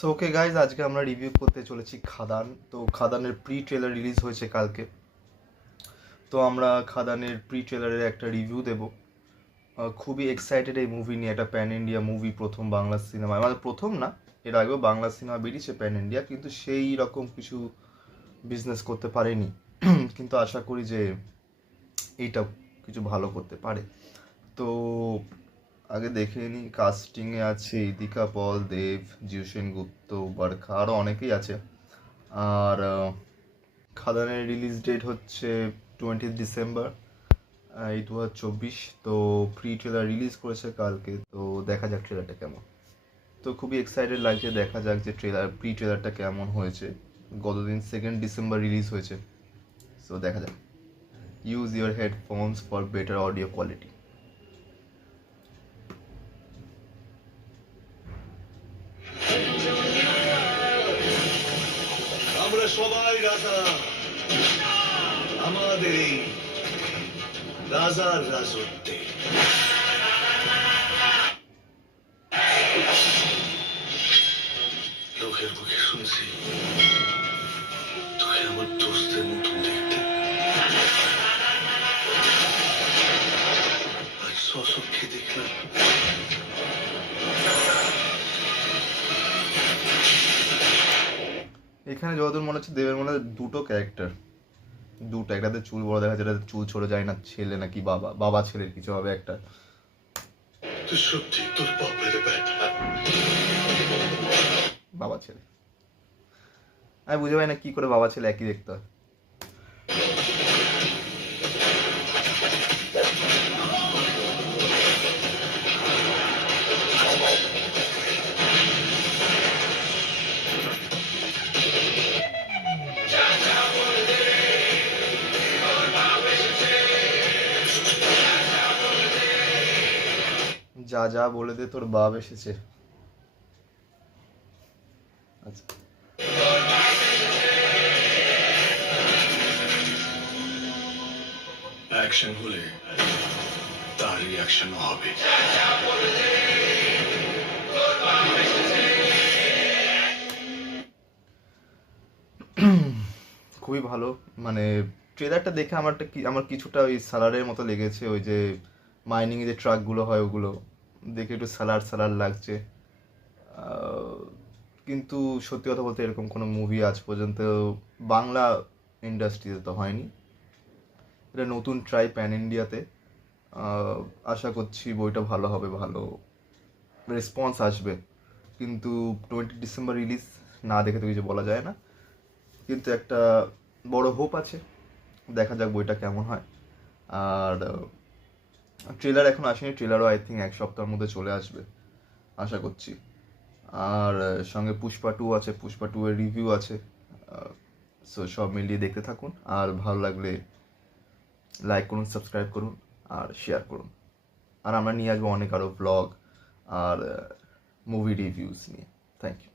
So okay guys, আজকে আমরা review করতে চলেছি খাদান। তো খাদানের প্রি ট্রেলার রিলিজ হয়েছে কালকে। তো আমরা খাদানের প্রি ট্রেলারের একটা রিভিউ দেব। খুবই এক্সাইটেড এই মুভি নিয়ে। একটা প্যান ইন্ডিয়া মুভি, প্রথম বাংলা সিনেমা, মানে প্রথম না, এর আগেও বাংলা সিনেমা বেরিয়েছে প্যান ইন্ডিয়া, কিন্তু সেই রকম কিছু বিজনেস করতে পারেনি। কিন্তু আশা করি যে এইটা কিছু ভালো করতে পারে। তো আগে দেখে নিই, কাস্টিংয়ে আছে ইদিকা পল, দেব, জিউ সেনগুপ্ত, বারখা, আরও অনেকেই আছে। আর খাদানের রিলিজ ডেট হচ্ছে 20 ডিসেম্বর 2024। তো প্রি ট্রেলার রিলিজ করেছে কালকে। তো দেখা যাক ট্রেলারটা কেমন। তো খুবই এক্সাইটেড লাগছে, দেখা যাক যে প্রি ট্রেলারটা কেমন হয়েছে। গতদিন 2 ডিসেম্বর রিলিজ হয়েছে। সো দেখা যাক। Use your headphones for better audio quality. আমরা সবাই রাজা, আমাদের এই রাজার রাজত্বে। লোকের মুখে শুনছি তোকে আমার দোস্তের মতন দেখতে, আজ সচক্ষে দেখলাম। এখানে যতদূর মনে হচ্ছে দেবের মনে হয় দুটো ক্যারেক্টার, একটাতে চুল বড় দেখা যায়, চুল ছোট যায় না, ছেলে নাকি বাবা ছেলের কিছু হবে একটা। তুই সত্যি তোর বাপের ব্যাটা? বাবা ছেলে, আমি বুঝে পাই না কি করে বাবা ছেলে একই দেখতে হয়। যা যা বলে দে, তোর বাপ এসেছে। আচ্ছা, অ্যাকশন হলে তার রিয়াকশন হবে। খুবই ভালো। মানে ট্রেলারটা দেখে আমার কিছুটা ওই সালারের মতো লেগেছে। ওই যে মাইনিংয়ে যে ট্রাকগুলো হয়, ওগুলো দেখে একটু সালার লাগছে। কিন্তু সত্যি কথা বলতে এরকম কোনো মুভি আজ পর্যন্ত বাংলা ইন্ডাস্ট্রিতে তো হয়নি। এটা নতুন ট্রাই প্যান ইন্ডিয়াতে। আশা করছি বইটা ভালো হবে, ভালো রেসপন্স আসবে। কিন্তু 20 ডিসেম্বর রিলিজ, না দেখে তো কিছু বলা যায় না। কিন্তু একটা বড় হোপ আছে, দেখা যাক বইটা কেমন হয়। আর ট্রেলার এখন আসেনি, ট্রেলারও আই থিঙ্ক 1 সপ্তাহের মধ্যে চলে আসবে আশা করছি। আর সঙ্গে পুষ্পা 2 আছে, পুষ্পা 2 এর রিভিউ আছে। সো সব মিলিয়ে দেখতে থাকুন। আর ভালো লাগলে লাইক করুন, সাবস্ক্রাইব করুন আর শেয়ার করুন। আর আমরা নিয়ে আসবো অনেক আরও ব্লগ আর মুভি রিভিউস নিয়ে। Thank you.